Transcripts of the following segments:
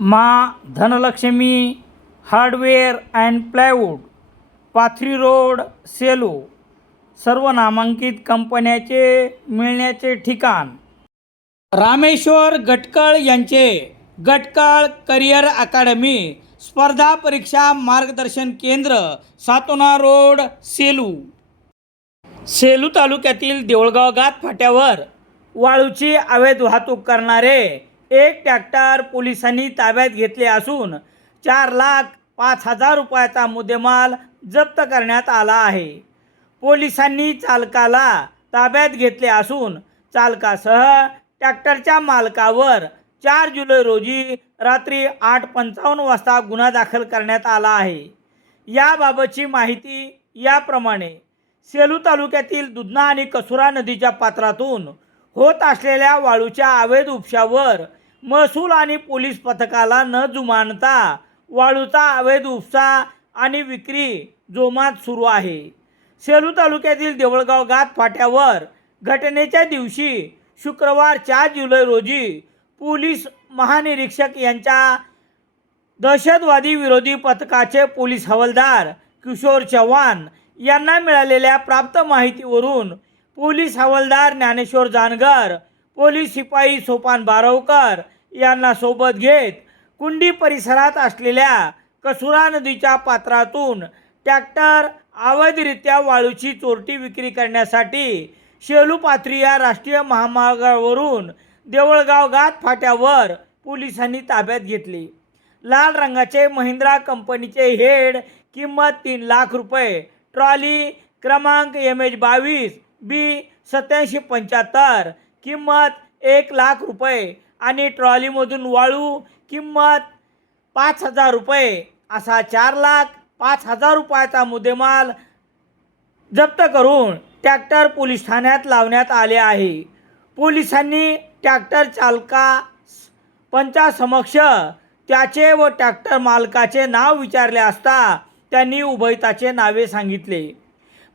मा Dhanlaxmi hardware and plywood Pathri road Selu सर्व नामांकित कंपन्याचे मिळण्याचे ठिकाण. रामेश्वर गटकळ यांचे गटकळ करिअर अकादमी स्पर्धा परीक्षा मार्गदर्शन केंद्र सातोना रोड सेलू. सेलू तालुक्यातील देऊळगाव घाट फाट्यावर वाळूची अवैध वाहतूक करणारे एक ट्रॅक्टर पोलिसांनी ताब्यात घेतले असून चार लाख पाच हजार रुपयाचा मुद्देमाल जप्त करण्यात आला आहे. पोलिसांनी चालकाला ताब्यात घेतले असून चालकासह ट्रॅक्टरच्या मालकावर चार जुलै रोजी रात्री आठ पंचावन्न वाजता गुन्हा दाखल करण्यात आला आहे. याबाबतची माहिती याप्रमाणे सेलू तालुक्यातील दुधना आणि कसुरा नदीच्या पात्रातून होत असलेल्या वाळूच्या अवैध उपशावर महसूल आणि पोलीस पथकाला न जुमानता वाळूचा अवैध उपसा आणि विक्री जोमात सुरू आहे. सेलू तालुक्यातील देवळगाव घाट फाट्यावर घटनेच्या दिवशी शुक्रवार चार जुलै रोजी पोलीस महानिरीक्षक यांच्या दहशतवादी विरोधी पथकाचे पोलीस हवालदार किशोर चव्हाण यांना मिळालेल्या प्राप्त माहितीवरून पोलीस हवालदार ज्ञानेश्वर जानगर पोलीस शिपाई सोपान बारवकर यांना सोबत घेत कुंडी परिसरात असलेल्या कसुरा नदीच्या पात्रातून ट्रॅक्टर अवैधरित्या वाळूची चोरटी विक्री करण्यासाठी शेलू पाथरी या राष्ट्रीय महामार्गावरून देवळगाव घाट फाट्यावर पोलिसांनी ताब्यात घेतले. लाल रंगाचे महिंद्रा कंपनीचे हेड किंमत तीन लाख रुपये ट्रॉली क्रमांक एम एच बावीस बी सत्याऐंशी पंच्याहत्तर किंमत एक लाख रुपये. आणि ट्रॉलीमधून वाळू किंमत पाच हजार रुपये. असा चार लाख पाच हजार रुपयाचा मुद्देमाल जप्त करून ट्रॅक्टर पोलीस ठाण्यात लावण्यात आले आहे. पोलिसांनी ट्रॅक्टर चालका पंचासमक्ष त्याचे व ट्रॅक्टर मालकाचे नाव विचारले असता त्यांनी उभयताचे नावे सांगितले.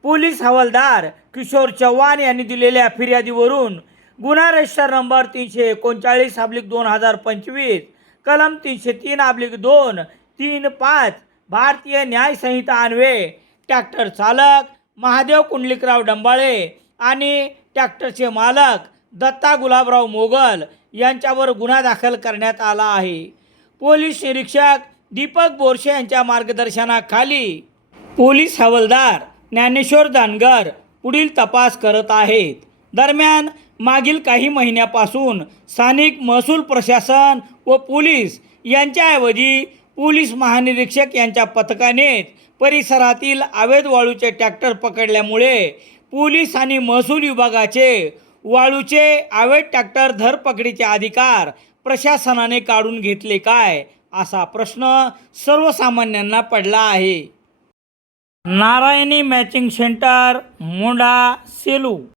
पोलीस हवालदार किशोर चव्हाण यांनी दिलेल्या फिर्यादीवरून गुन्हा रजिस्टर नंबर तीनशे एकोणचाळीस अब्लिक दोन हजार पंचवीस कलम तीनशे तीन अब्लिक दोन तीन पाच भारतीय न्याय संहिता अन्वये ट्रॅक्टर चालक महादेव कुंडलिकराव डंबाळे आणि ट्रॅक्टरचे मालक दत्ता गुलाबराव मोगल यांच्यावर गुन्हा दाखल करण्यात आला आहे. पोलीस निरीक्षक दीपक बोरशे यांच्या मार्गदर्शनाखाली पोलीस हवालदार ज्ञानेश्वर दानगर पुढील तपास करत आहेत. दरम्यान मागील काही महिन्यापासून स्थानिक महसूल प्रशासन व पोलीस यांच्याऐवजी पोलीस महानिरीक्षक यांच्या पथकानेच परिसरातील अवैध वाळूचे ट्रॅक्टर पकडल्यामुळे पोलीस आणि महसूल विभागाचे वाळूचे अवैध ट्रॅक्टर धरपकडीचे अधिकार प्रशासनाने काढून घेतले काय असा प्रश्न सर्वसामान्यांना पडला आहे. Narayani matching centre Monda Selu